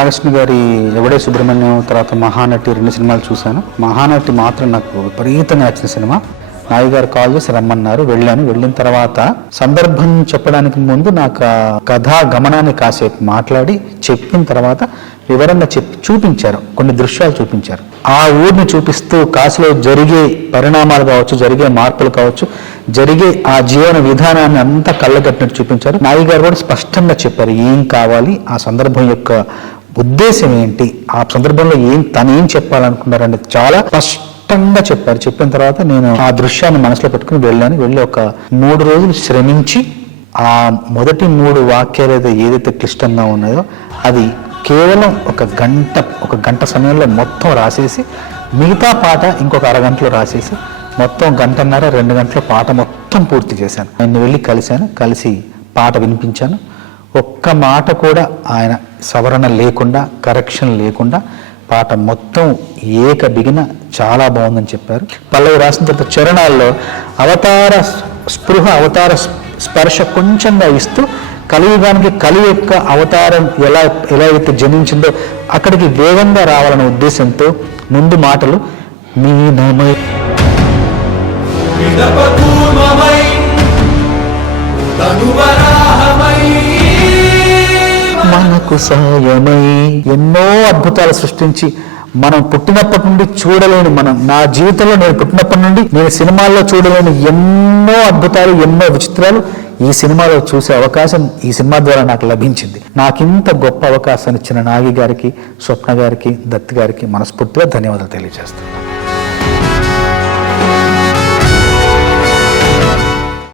నాగకృష్ణ గారి ఎవడే సుబ్రహ్మణ్యం, తర్వాత మహానటి 2 సినిమాలు చూశాను. మహానటి మాత్రం నాకు విపరీతంగా నచ్చిన సినిమా. నాయుడు గారు కాల్ చేసి రమ్మన్నారు, వెళ్ళాను. వెళ్ళిన తర్వాత సందర్భం చెప్పడానికి ముందు నాకు కథా గమనాన్ని కాసేపు మాట్లాడి చెప్పిన తర్వాత వివరంగా చూపించారు, కొన్ని దృశ్యాలు చూపించారు. ఆ ఊరిని చూపిస్తూ కాశీలో జరిగే పరిణామాలు కావచ్చు, జరిగే మార్పులు కావచ్చు, జరిగే ఆ జీవన విధానాన్ని అంతా కళ్ళగట్టినట్టు చూపించారు. నాయుడు గారు కూడా స్పష్టంగా చెప్పారు ఏం కావాలి, ఆ సందర్భం యొక్క ఉద్దేశం ఏంటి, ఆ సందర్భంలో తను ఏం చెప్పాలనుకున్నారని చాలా స్పష్టంగా చెప్పారు. చెప్పిన తర్వాత నేను ఆ దృశ్యాన్ని మనసులో పెట్టుకుని వెళ్ళి ఒక 3 రోజులు శ్రమించి ఆ మొదటి 3 వాక్యాలు ఏదైతే క్లిష్టంగా ఉన్నాయో అది కేవలం ఒక గంట సమయంలో మొత్తం రాసేసి, మిగతా పాట ఇంకొక అరగంటలో రాసేసి మొత్తం 1.5-2 గంటల పాట మొత్తం పూర్తి చేశాను. ఆయన వెళ్ళి కలిసి పాట వినిపించాను. ఒక్క మాట కూడా ఆయన సవరణ లేకుండా, కరెక్షన్ లేకుండా పాట మొత్తం ఏక బిగిన చాలా బాగుందని చెప్పారు. పల్లవి రాసిన తర్వాత చరణాల్లో అవతార స్పృహ, అవతార స్పర్శ కొంచెంగా ఇస్తూ కలియుగానికి కలి యొక్క అవతారం ఎలా అయితే జనించిందో అక్కడికి వేగంగా రావాలనే ఉద్దేశంతో ముందు మాటలు మీనమై మనకు సాయమై ఎన్నో అద్భుతాలు సృష్టించి మనం పుట్టినప్పటి నుండి చూడలేని, నా జీవితంలో నేను పుట్టినప్పటి నుండి నేను సినిమాల్లో చూడలేని ఎన్నో అద్భుతాలు, ఎన్నో విచిత్రాలు ఈ సినిమాలో చూసే అవకాశం ఈ సినిమా ద్వారా నాకు లభించింది. నాకింత గొప్ప అవకాశాన్ని ఇచ్చిన నాగి గారికి, స్వప్న గారికి, దత్ గారికి మనస్ఫూర్తిగా ధన్యవాదాలు తెలియజేస్తాను.